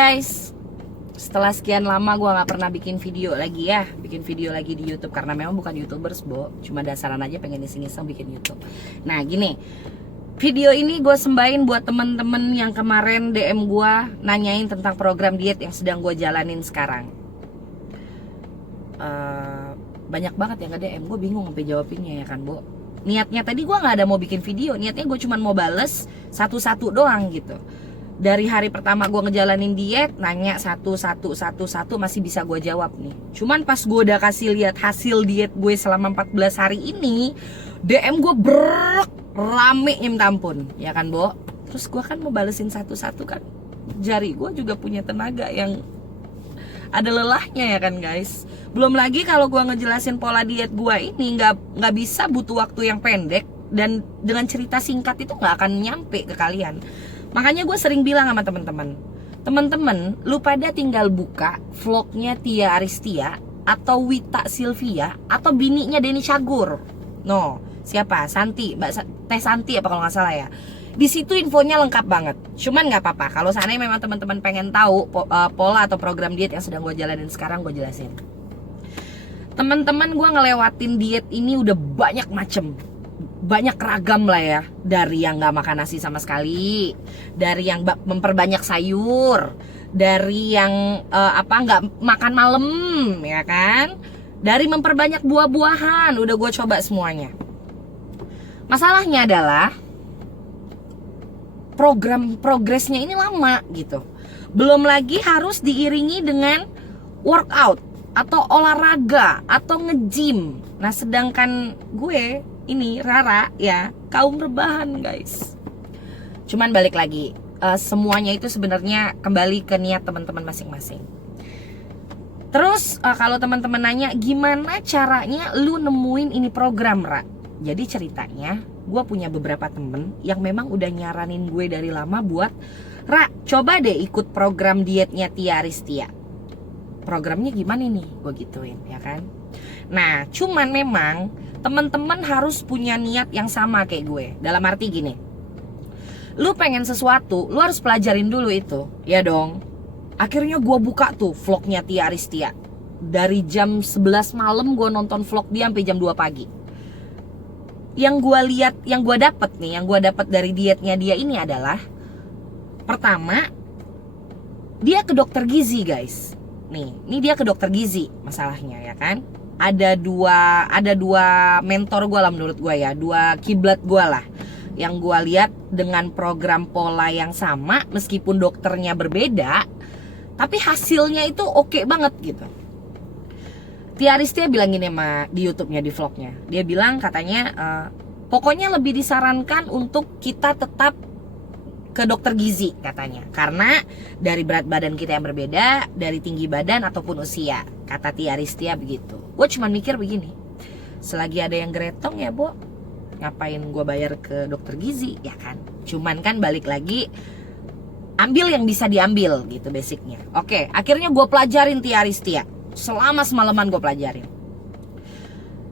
Guys, setelah sekian lama gue gak pernah bikin video lagi di YouTube karena memang bukan YouTubers, cuma dasaran aja pengen iseng-iseng bikin YouTube. Nah gini, video ini gue sembahin buat temen-temen yang kemarin DM gue nanyain tentang program diet yang sedang gue jalanin sekarang. Banyak banget yang nge-DM, gue bingung sampai jawabinnya ya kan, Niatnya tadi gue gak ada mau bikin video, niatnya gue cuma mau bales satu-satu doang gitu. Dari hari pertama gue ngejalanin diet, nanya satu masih bisa gue jawab nih. Cuman pas gue udah kasih lihat hasil diet gue selama 14 hari ini, DM gue rame minta ampun, ya kan, Terus gue kan mau balesin satu-satu kan. Jari gue juga punya tenaga yang ada lelahnya ya kan, guys. Belum lagi kalau gue ngejelasin pola diet gue ini nggak bisa, butuh waktu yang pendek, dan dengan cerita singkat itu nggak akan nyampe ke kalian. Makanya gue sering bilang sama teman-teman, lu pada tinggal buka vlognya Tia Aristia atau Wita Sylvia atau bininya Denny Cagur. Siapa? Santi, Teh Santi apa kalau nggak salah ya. Di situ infonya lengkap banget. Cuman nggak apa-apa, kalau seandainya memang teman-teman pengen tahu pola atau program diet yang sedang gue jalanin sekarang, gue jelasin. Teman-teman, gue ngelewatin diet ini udah banyak ragam lah ya. Dari yang gak makan nasi sama sekali, dari yang memperbanyak sayur, dari yang gak makan malam, ya kan, dari memperbanyak buah-buahan, udah gue coba semuanya. Masalahnya adalah progresnya ini lama gitu. Belum lagi harus diiringi dengan workout atau olahraga atau nge-gym. Nah sedangkan gue ini Rara ya kaum rebahan, guys. Cuman balik lagi, semuanya itu sebenarnya kembali ke niat teman-teman masing-masing. Terus kalau teman-teman nanya gimana caranya lu nemuin ini program, Ra? Jadi ceritanya gue punya beberapa temen yang memang udah nyaranin gue dari lama buat, Ra, coba deh ikut program dietnya Tia Aristia. Programnya gimana nih? Gue gituin, ya kan. Nah, cuman memang teman-teman harus punya niat yang sama kayak gue. Dalam arti gini, lu pengen sesuatu, lu harus pelajarin dulu itu, ya dong. Akhirnya gue buka tuh vlognya Tia Aristia. Dari jam 11 malam gue nonton vlog dia sampai jam 2 pagi. Yang gue lihat, yang gue dapet dari dietnya dia ini adalah, pertama, dia ke dokter gizi, guys. Ini dia ke dokter gizi masalahnya, ya kan. Ada dua mentor gue lah menurut gue ya, dua kiblat gue lah yang gue lihat dengan program pola yang sama, meskipun dokternya berbeda, tapi hasilnya itu oke banget gitu. Tia Aristia bilang gini di YouTube-nya, di vlognya, dia bilang katanya pokoknya lebih disarankan untuk kita tetap ke dokter gizi katanya, karena dari berat badan kita yang berbeda, dari tinggi badan ataupun usia, kata Tia Aristia begitu. Gue cuma mikir begini, selagi ada yang geretong ya ngapain gue bayar ke dokter gizi, ya kan. Cuman kan balik lagi, ambil yang bisa diambil gitu basicnya. Oke, akhirnya gue pelajarin Tia Aristia. Selama semalaman gue pelajarin.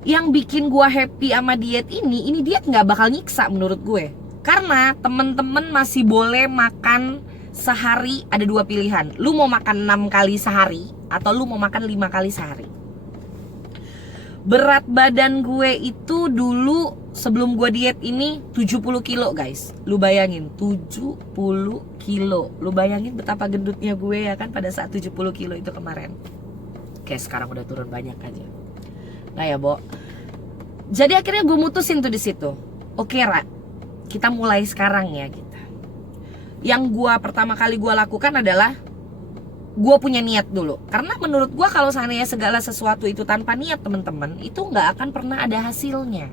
Yang bikin gue happy sama diet ini diet gak bakal nyiksa menurut gue. Karena temen-temen masih boleh makan sehari, ada dua pilihan. Lu mau makan 6 kali sehari atau lu mau makan 5 kali sehari. Berat badan gue itu dulu sebelum gue diet ini 70 kilo, guys. Lu bayangin 70 kilo. Lu bayangin betapa gendutnya gue ya kan pada saat 70 kilo itu kemarin. Kayak sekarang udah turun banyak aja. Nah ya, jadi akhirnya gue mutusin tuh di situ. Oke, Ra, kita mulai sekarang ya kita. Yang gue pertama kali gue lakukan adalah gue punya niat dulu. Karena menurut gue kalau seandainya segala sesuatu itu tanpa niat, teman-teman, itu nggak akan pernah ada hasilnya.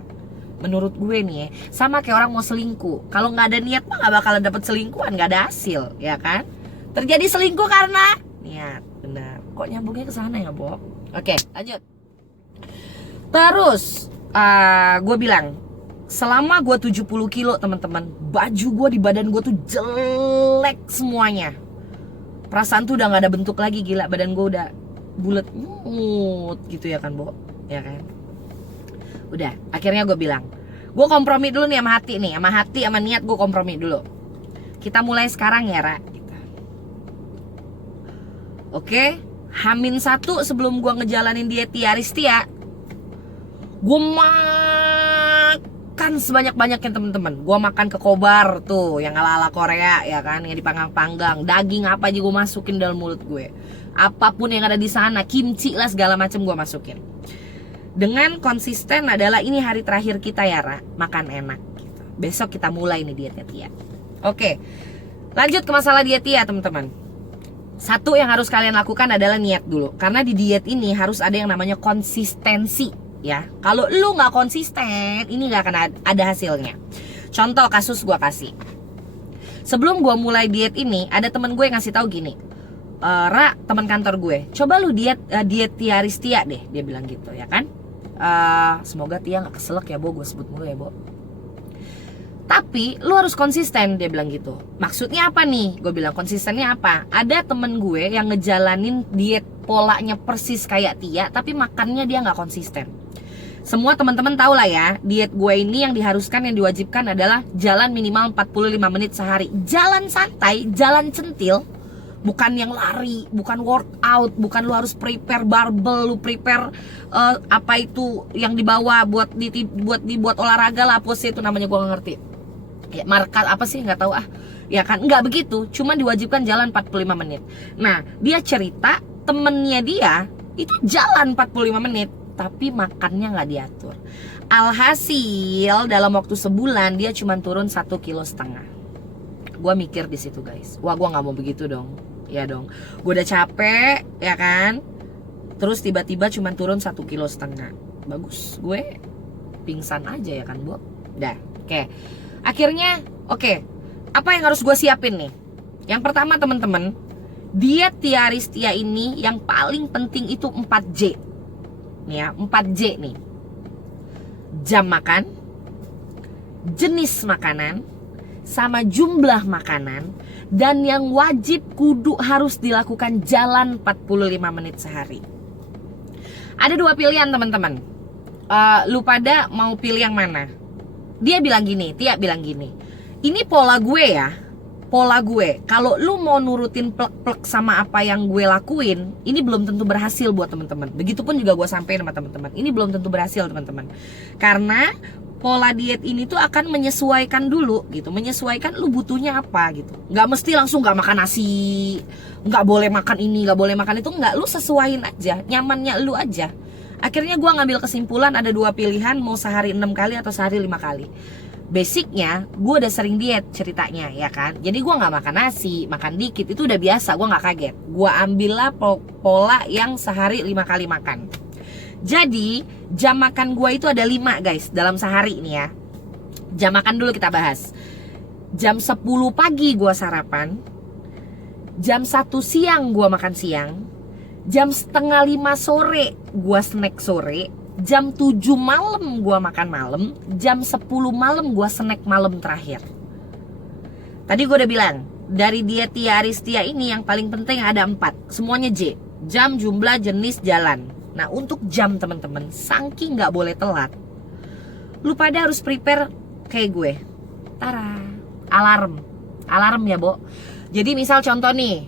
Menurut gue nih ya, sama kayak orang mau selingkuh. Kalau nggak ada niat mah nggak bakalan dapet selingkuhan, nggak ada hasil, ya kan? Terjadi selingkuh karena niat, benar. Kok nyambungnya ke sana ya, Oke, lanjut. Terus gue bilang, selama gue 70 kilo teman-teman, baju gue di badan gue tuh jelek semuanya. Perasaan tuh udah gak ada bentuk lagi, gila. Badan gue udah bulet gitu ya kan, ya kan. Udah, akhirnya gue bilang, gue kompromi dulu nih sama hati nih. Sama niat gue kompromi dulu. Kita mulai sekarang ya, Ra. Oke, H-1 sebelum gue ngejalanin diet Tia Aristia, gue makan sebanyak-banyaknya temen-temen. Gue makan ke kobar tuh, yang ala-ala Korea ya kan, yang dipanggang-panggang. Daging apa aja gue masukin dalam mulut gue. Apapun yang ada di sana, kimchi lah segala macem gue masukin. Dengan konsisten adalah ini hari terakhir kita ya Ra, makan enak gitu. Besok kita mulai nih dietnya Tia. Oke, lanjut ke masalah diet Tia teman-teman. Satu yang harus kalian lakukan adalah niat dulu. Karena di diet ini harus ada yang namanya konsistensi ya. Kalau lu gak konsisten, ini gak akan ada hasilnya. Contoh kasus gue kasih. Sebelum gue mulai diet ini, ada temen gue yang ngasih tahu gini, Ra, teman kantor gue, coba lu diet Tia Aristia deh, dia bilang gitu ya kan. Semoga Tia gak keselak ya Bo, gue sebut mulu ya Bo. Tapi lu harus konsisten, dia bilang gitu. Maksudnya apa nih? Gue bilang konsistennya apa? Ada temen gue yang ngejalanin diet polanya persis kayak Tia, tapi makannya dia gak konsisten. Semua teman-teman tahu lah ya, diet gue ini yang diharuskan, yang diwajibkan adalah jalan minimal 45 menit sehari. Jalan santai, jalan centil. Bukan yang lari, bukan workout, bukan lu harus prepare barbel, lu prepare apa itu yang dibawa buat dibuat olahraga lah, apa sih itu namanya gue gak ngerti. Ya markat apa sih nggak tahu ah. Ya kan nggak begitu, cuma diwajibkan jalan 45 menit. Nah, dia cerita temennya dia itu jalan 45 menit tapi makannya nggak diatur. Alhasil dalam waktu sebulan dia cuma turun 1,5 kilo. Gue mikir di situ guys, wah gue nggak mau begitu dong. Ya dong, gue udah capek ya kan, terus tiba-tiba cuma turun 1,5 kilo. Bagus, gue pingsan aja ya kan Bu. Dah, oke. Akhirnya, oke. Apa yang harus gue siapin nih? Yang pertama teman-teman, diet Tia Aristia ini yang paling penting itu 4J. Nih ya, 4J nih. Jam makan, jenis makanan, sama jumlah makanan, dan yang wajib kudu harus dilakukan jalan 45 menit sehari. Ada 2 pilihan teman-teman. Lu pada mau pilih yang mana? Dia bilang gini, Tia bilang gini, ini pola gue ya, pola gue. Kalau lu mau nurutin plek-plek sama apa yang gue lakuin, ini belum tentu berhasil buat teman-teman. Begitupun juga gue sampein sama teman-teman, ini belum tentu berhasil teman-teman. Karena pola diet ini tuh akan menyesuaikan dulu gitu, menyesuaikan lu butuhnya apa gitu. Nggak mesti langsung nggak makan nasi, nggak boleh makan ini, nggak boleh makan itu, nggak. Lu sesuaiin aja, nyamannya lu aja. Akhirnya gue ngambil kesimpulan ada 2 pilihan, mau sehari 6 kali atau sehari 5 kali. Basicnya gue udah sering diet ceritanya ya kan, jadi gue nggak makan nasi, makan dikit itu udah biasa, gue nggak kaget. Gue ambillah pola yang sehari 5 kali makan. Jadi jam makan gue itu ada 5 guys dalam sehari nih ya. Jam makan dulu kita bahas. Jam 10 pagi gue sarapan, jam 1 siang gue makan siang, jam 4:30 sore gue snack sore, jam 7 malam gue makan malam, jam 10 malam gue snack malam terakhir. Tadi gue udah bilang, dari diet Tia Aristia ini yang paling penting ada 4, semuanya J. Jam, jumlah, jenis, jalan. Nah untuk jam teman-teman, saking gak boleh telat, lu pada harus prepare kayak gue. Tara, alarm ya Bo. Jadi misal contoh nih,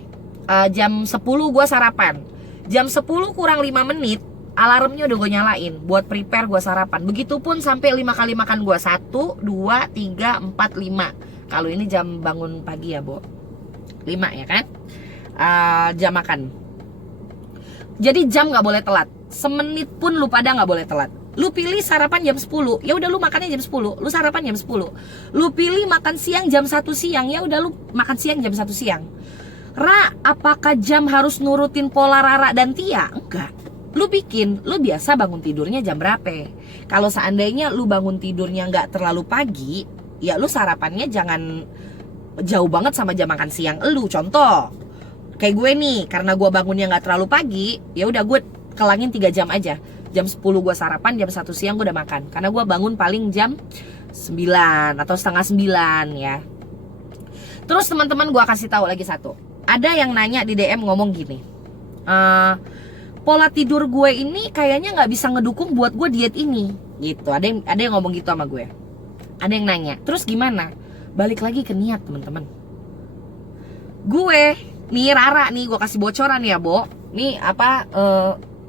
jam 10 gue sarapan, jam 10 kurang 5 menit alarmnya udah gue nyalain buat prepare gue sarapan. Begitupun sampai 5 kali makan gue, 1, 2, 3, 4, 5. Kalau ini jam bangun pagi ya Bo, 5 ya kan, jam makan. Jadi jam gak boleh telat, semenit pun lu pada gak boleh telat. Lu pilih sarapan jam 10, ya udah lu makannya jam 10, lu sarapan jam 10. Lu pilih makan siang jam 1 siang, ya udah lu makan siang jam 1 siang. Ra, apakah jam harus nurutin pola Rara dan Tia? Enggak. Lu bikin, lu biasa bangun tidurnya jam berapa? Kalau seandainya lu bangun tidurnya nggak terlalu pagi, ya lu sarapannya jangan jauh banget sama jam makan siang lu. Contoh, kayak gue nih, karena gue bangunnya nggak terlalu pagi, ya udah gue kelangin 3 jam aja. Jam 10 gue sarapan, jam 1 siang gue udah makan. Karena gue bangun paling jam 9 atau setengah 9 ya. Terus teman-teman gue kasih tahu lagi satu. Ada yang nanya di DM ngomong gini, pola tidur gue ini kayaknya nggak bisa ngedukung buat gue diet ini gitu. Ada yang ngomong gitu sama gue. Ada yang nanya, terus gimana? Balik lagi ke niat teman-teman. Gue nih Rara nih, gue kasih bocoran ya, Bo. Nih apa,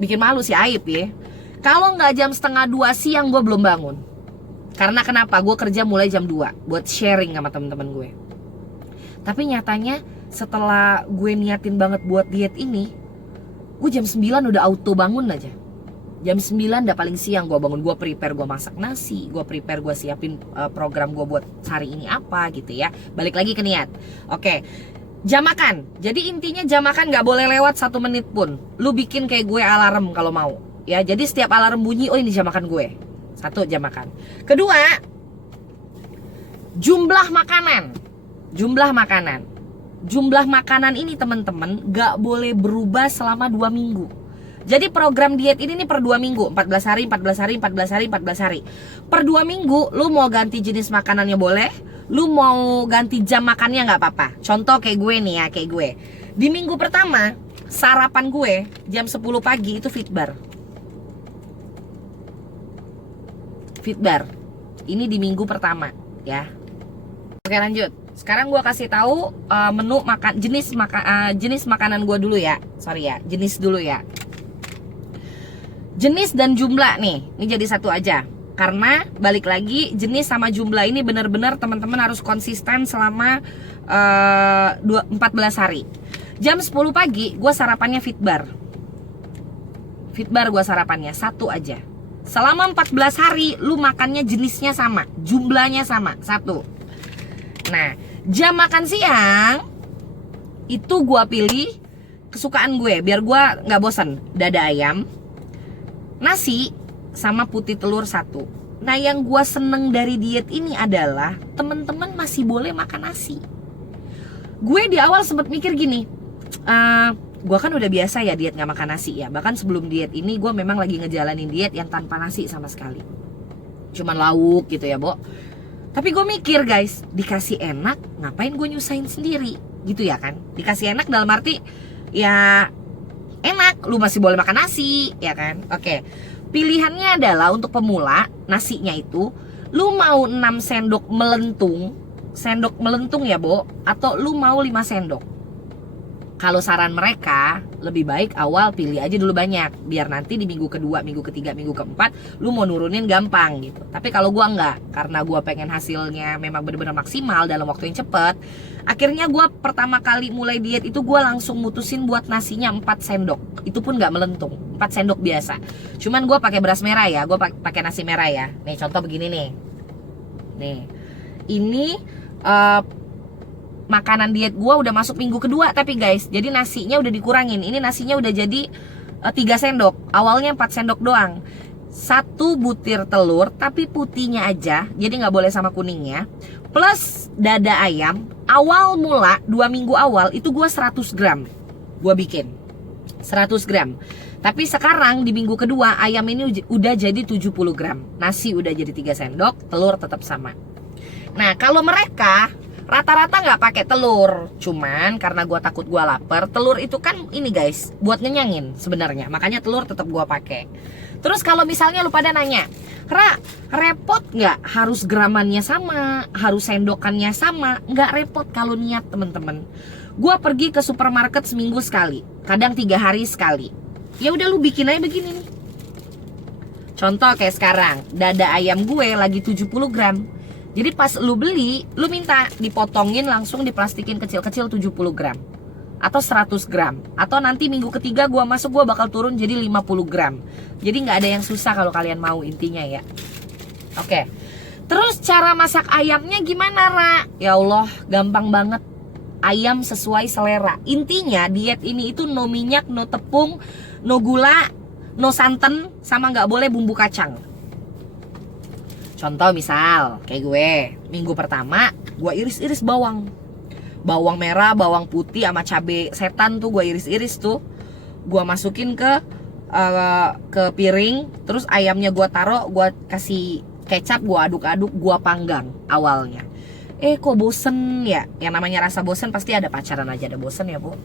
bikin malu sih, aib ya. Kalau nggak jam setengah 2 siang gue belum bangun. Karena kenapa? Gue kerja mulai jam 2 buat sharing sama temen-temen gue. Tapi nyatanya setelah gue niatin banget buat diet ini, gue jam 9 udah auto bangun aja. Jam 9 udah paling siang gue bangun. Gue prepare, gue masak nasi, gue prepare, gue siapin program gue buat hari ini apa gitu ya. Balik lagi ke niat. Oke, jam makan. Jadi intinya jam makan gak boleh lewat 1 menit pun. Lu bikin kayak gue alarm kalau mau ya. Jadi setiap alarm bunyi, oh ini jam makan gue. 1, jam makan. Kedua, jumlah makanan. Jumlah makanan. Jumlah makanan ini teman-teman gak boleh berubah selama 2 minggu. Jadi program diet ini nih per 2 minggu, 14 hari, 14 hari, 14 hari, 14 hari. Per 2 minggu lu mau ganti jenis makanannya boleh, lu mau ganti jam makannya gak apa-apa. Contoh kayak gue nih ya, kayak gue. Di minggu pertama, sarapan gue jam 10 pagi itu Fitbar. Fitbar. Ini di minggu pertama ya. Oke, lanjut. Sekarang gue kasih tahu menu makan, jenis makanan gue dulu ya. Sorry ya, jenis dulu ya. Jenis dan jumlah nih, ini jadi satu aja. Karena balik lagi, jenis sama jumlah ini benar-benar teman-teman harus konsisten selama 14 hari. Jam 10 pagi gue sarapannya Fitbar. Fitbar gue sarapannya, 1 aja. Selama 14 hari lu makannya jenisnya sama, jumlahnya sama, 1. Nah, jam makan siang itu gue pilih kesukaan gue biar gue gak bosan. Dada ayam, nasi, sama putih telur 1. Nah, yang gue seneng dari diet ini adalah temen-temen masih boleh makan nasi. Gue di awal sempet mikir gini, gue kan udah biasa ya diet gak makan nasi ya. Bahkan sebelum diet ini gue memang lagi ngejalanin diet yang tanpa nasi sama sekali, cuman lauk gitu ya, Bo. Tapi gue mikir guys, dikasih enak ngapain gue nyusahin sendiri gitu ya kan. Dikasih enak dalam arti ya enak, lu masih boleh makan nasi ya kan. Oke, pilihannya adalah untuk pemula, nasinya itu lu mau 6 sendok melentung ya, Bo, atau lu mau 5 sendok. Kalau saran mereka, lebih baik awal pilih aja dulu banyak, biar nanti di minggu kedua, minggu ketiga, minggu keempat lu mau nurunin gampang gitu. Tapi kalau gua enggak, karena gua pengen hasilnya memang benar-benar maksimal dalam waktu yang cepet. Akhirnya gua pertama kali mulai diet itu gua langsung mutusin buat nasinya 4 sendok. Itu pun gak melentung, 4 sendok biasa. Cuman gua pakai beras merah ya, gua pakai nasi merah ya. Nih contoh begini nih. Nih, ini makanan diet gue udah masuk minggu kedua tapi guys, jadi nasinya udah dikurangin. Ini nasinya udah jadi 3 sendok. Awalnya 4 sendok doang. 1 butir telur tapi putihnya aja, jadi nggak boleh sama kuningnya. Plus dada ayam. Awal mula 2 minggu awal itu gue 100 gram gue bikin 100 gram. Tapi sekarang di minggu kedua ayam ini udah jadi 70 gram. Nasi udah jadi 3 sendok, telur tetap sama. Nah, kalau mereka rata-rata nggak pakai telur, cuman karena gue takut gue lapar. Telur itu kan ini guys, buat ngenyangin sebenarnya, makanya telur tetap gue pakai. Terus kalau misalnya lu pada nanya, Ra, repot nggak harus gramannya sama, harus sendokannya sama? Nggak repot kalau niat temen-temen. Gue pergi ke supermarket seminggu sekali, kadang 3 hari sekali. Ya udah lu bikin aja begini nih. Contoh kayak sekarang, dada ayam gue lagi 70 gram. Jadi pas lu beli, lu minta dipotongin langsung diplastikin kecil-kecil 70 gram atau 100 gram. Atau nanti minggu ketiga gua masuk gua bakal turun jadi 50 gram. Jadi nggak ada yang susah kalau kalian mau intinya ya. Oke. Terus cara masak ayamnya gimana, Ra? Ya Allah, gampang banget. Ayam sesuai selera. Intinya diet ini itu no minyak, no tepung, no gula, no santan, sama nggak boleh bumbu kacang. Contoh misal kayak gue, minggu pertama gue iris-iris bawang merah, bawang putih sama cabai setan tuh gue iris-iris tuh. Gue masukin ke piring. Terus ayamnya gue taruh, gue kasih kecap, gue aduk-aduk, gue panggang awalnya. Kok bosen ya? Yang namanya rasa bosen pasti ada, pacaran aja ada bosen ya, Bu.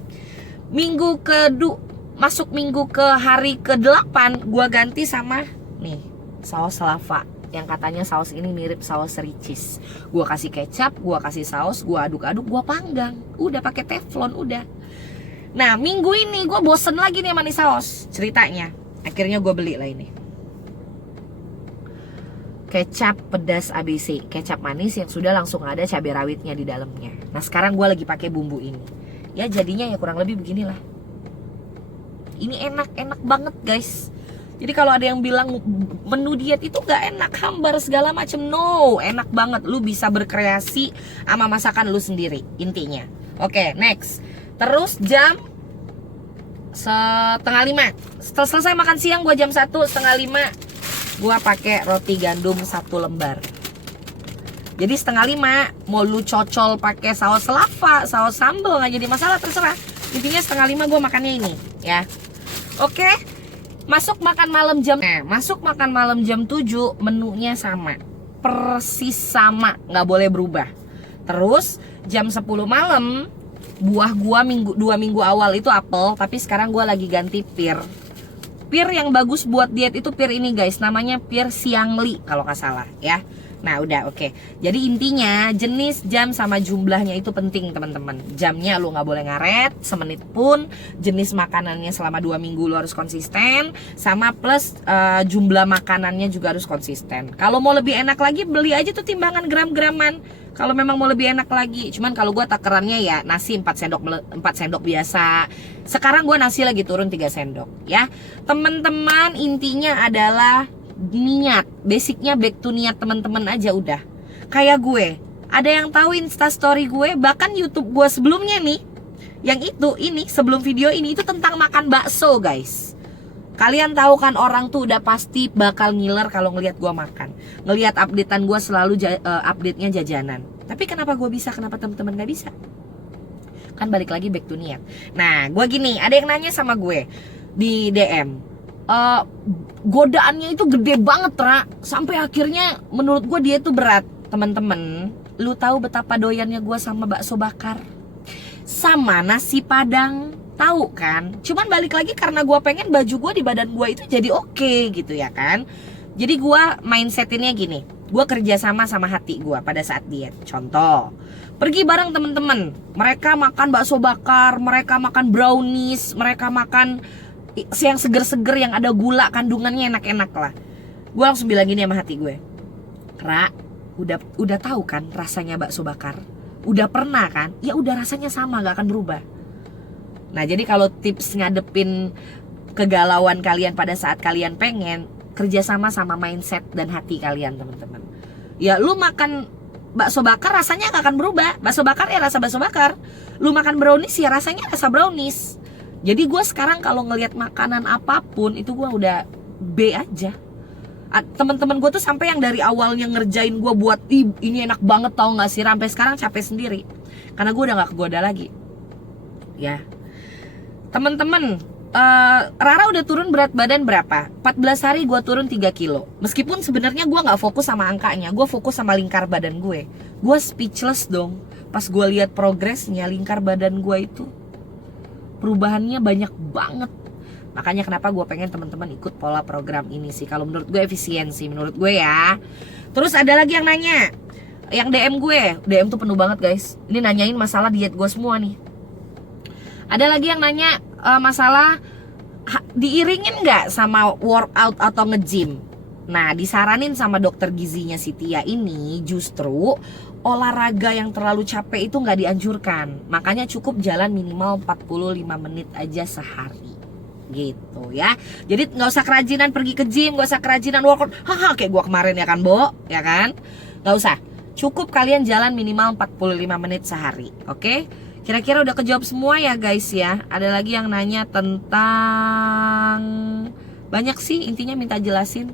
Masuk minggu ke hari ke-8 gue ganti sama nih saus lava yang katanya saus ini mirip saus ricis. Gue kasih kecap, gue kasih saus, gue aduk-aduk, gue panggang. Udah pakai teflon, udah. Nah minggu ini gue bosen lagi nih sama nih saus ceritanya. Akhirnya gue beli lah ini kecap pedas ABC, kecap manis yang sudah langsung ada cabai rawitnya di dalamnya. Nah sekarang gue lagi pakai bumbu ini. Ya jadinya ya kurang lebih beginilah. Ini enak banget guys. Jadi kalau ada yang bilang menu diet itu gak enak, hambar segala macem, no, enak banget. Lu bisa berkreasi sama masakan lu sendiri intinya. Oke, next. Terus jam 4:30. Setelah selesai makan siang gue jam 1:30 gua pakai roti gandum 1 lembar. Jadi 4:30 mau lu cocol pakai saus lava, saus sambal, nggak jadi masalah, terserah. Intinya 4:30 gua makannya ini ya. Oke. Masuk makan malam jam 7 menunya sama. Persis sama, nggak boleh berubah. Terus jam 10 malam buah gua 2 minggu awal itu apel, tapi sekarang gua lagi ganti pir. Pir yang bagus buat diet itu pir ini guys, namanya pir Siangli kalau nggak salah ya. Nah udah oke. Jadi intinya jenis jam sama jumlahnya itu penting teman-teman. Jamnya lu nggak boleh ngaret semenit pun. Jenis makanannya selama 2 minggu lu harus konsisten. Sama plus jumlah makanannya juga harus konsisten. Kalau mau lebih enak lagi beli aja tuh timbangan gram-graman. Kalau memang mau lebih enak lagi. Cuman kalau gue takarannya ya nasi 4 sendok biasa. Sekarang gue nasi lagi turun 3 sendok ya. Teman-teman intinya adalah niat. Basicnya back to niat teman-teman aja udah. Kayak gue, ada yang tahu Instastory gue, bahkan YouTube gue sebelumnya nih. Yang ini sebelum video ini itu tentang makan bakso guys. Kalian tahu kan orang tuh udah pasti bakal ngiler kalau ngelihat gue makan. Ngelihat updatean gue selalu update-nya jajanan. Tapi kenapa gue bisa, kenapa teman-teman gak bisa? Kan balik lagi back to niat. Nah gue gini, ada yang nanya sama gue di DM, godaannya itu gede banget Ra, sampai akhirnya menurut gue dia tuh berat. Teman-teman, lu tahu betapa doyannya gue sama bakso bakar sama nasi padang, tahu kan? Cuman balik lagi karena gue pengen baju gue di badan gue itu jadi oke gitu ya kan. Jadi gue mindsetinnya gini, gue kerja sama hati gue pada saat diet. Contoh, pergi bareng temen-temen, mereka makan bakso bakar, mereka makan brownies, mereka makan yang seger-seger yang ada gula, kandungannya enak-enak lah. Gue langsung bilang gini sama hati gue, Ra, udah tahu kan rasanya bakso bakar? Udah pernah kan? Ya udah rasanya sama, gak akan berubah. Nah jadi kalau tips ngadepin kegalauan kalian pada saat kalian pengen, kerjasama sama mindset dan hati kalian teman-teman. Ya lu makan bakso bakar rasanya gak akan berubah. Bakso bakar ya rasa bakso bakar. Lu makan brownies ya rasanya rasa brownies. Jadi gue sekarang kalau ngelihat makanan apapun itu gue udah B aja. Teman-teman gue tuh sampai yang dari awalnya ngerjain gue buat ini enak banget tau gak sih, sampai sekarang capek sendiri karena gue udah gak kegoda lagi ya. Teman-teman, Rara udah turun berat badan berapa? 14 hari gue turun 3 kilo. Meskipun sebenarnya gue gak fokus sama angkanya, gue fokus sama lingkar badan gue. Gue speechless dong pas gue lihat progresnya. Lingkar badan gue itu perubahannya banyak banget. Makanya kenapa gue pengen teman-teman ikut pola program ini sih. Kalau menurut gue efisiensi, menurut gue ya. Terus ada lagi yang nanya, yang DM gue, DM tuh penuh banget guys. Ini nanyain masalah diet gue semua nih. Ada lagi yang nanya masalah diiringin nggak sama workout atau nge-gym. Nah disaranin sama dokter gizinya si Tia ini, justru olahraga yang terlalu capek itu nggak dianjurkan. Makanya cukup jalan minimal 45 menit aja sehari gitu ya. Jadi nggak usah kerajinan pergi ke gym, nggak usah kerajinan workout kayak gua kemarin ya kan Bo, ya kan, nggak usah. Cukup kalian jalan minimal 45 menit sehari. Oke, kira-kira udah kejawab semua ya guys ya. Ada lagi yang nanya tentang, banyak sih, intinya minta jelasin.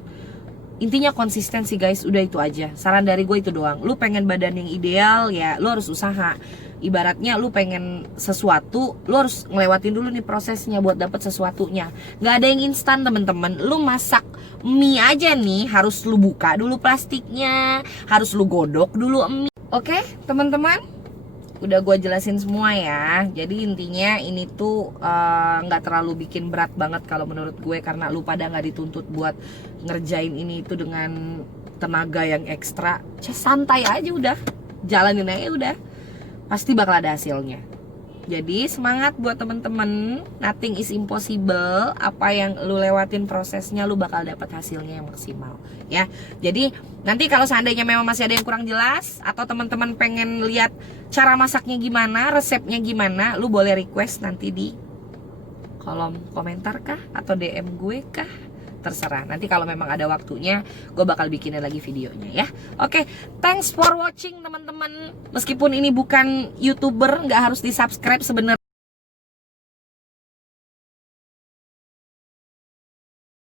Intinya konsistensi guys, udah itu aja. Saran dari gue itu doang. Lu pengen badan yang ideal ya lu harus usaha. Ibaratnya lu pengen sesuatu, lu harus ngelewatin dulu nih prosesnya buat dapet sesuatunya. Gak ada yang instan temen-temen. Lu masak mie aja nih, harus lu buka dulu plastiknya, harus lu godok dulu mie. Oke teman-teman, udah gue jelasin semua ya. Jadi intinya ini tuh gak terlalu bikin berat banget kalau menurut gue, karena lu pada gak dituntut buat ngerjain ini itu dengan tenaga yang ekstra, santai aja udah, jalanin aja udah, pasti bakal ada hasilnya. Jadi semangat buat temen-temen, nothing is impossible. Apa yang lu lewatin prosesnya, lu bakal dapat hasilnya yang maksimal ya. Jadi nanti kalau seandainya memang masih ada yang kurang jelas, atau teman-teman pengen lihat cara masaknya gimana, resepnya gimana, lu boleh request nanti di kolom komentar kah, atau DM gue kah, terserah. Nanti kalau memang ada waktunya, gue bakal bikinin lagi videonya ya. Oke, thanks for watching teman-teman. Meskipun ini bukan YouTuber, nggak harus di subscribe sebenarnya.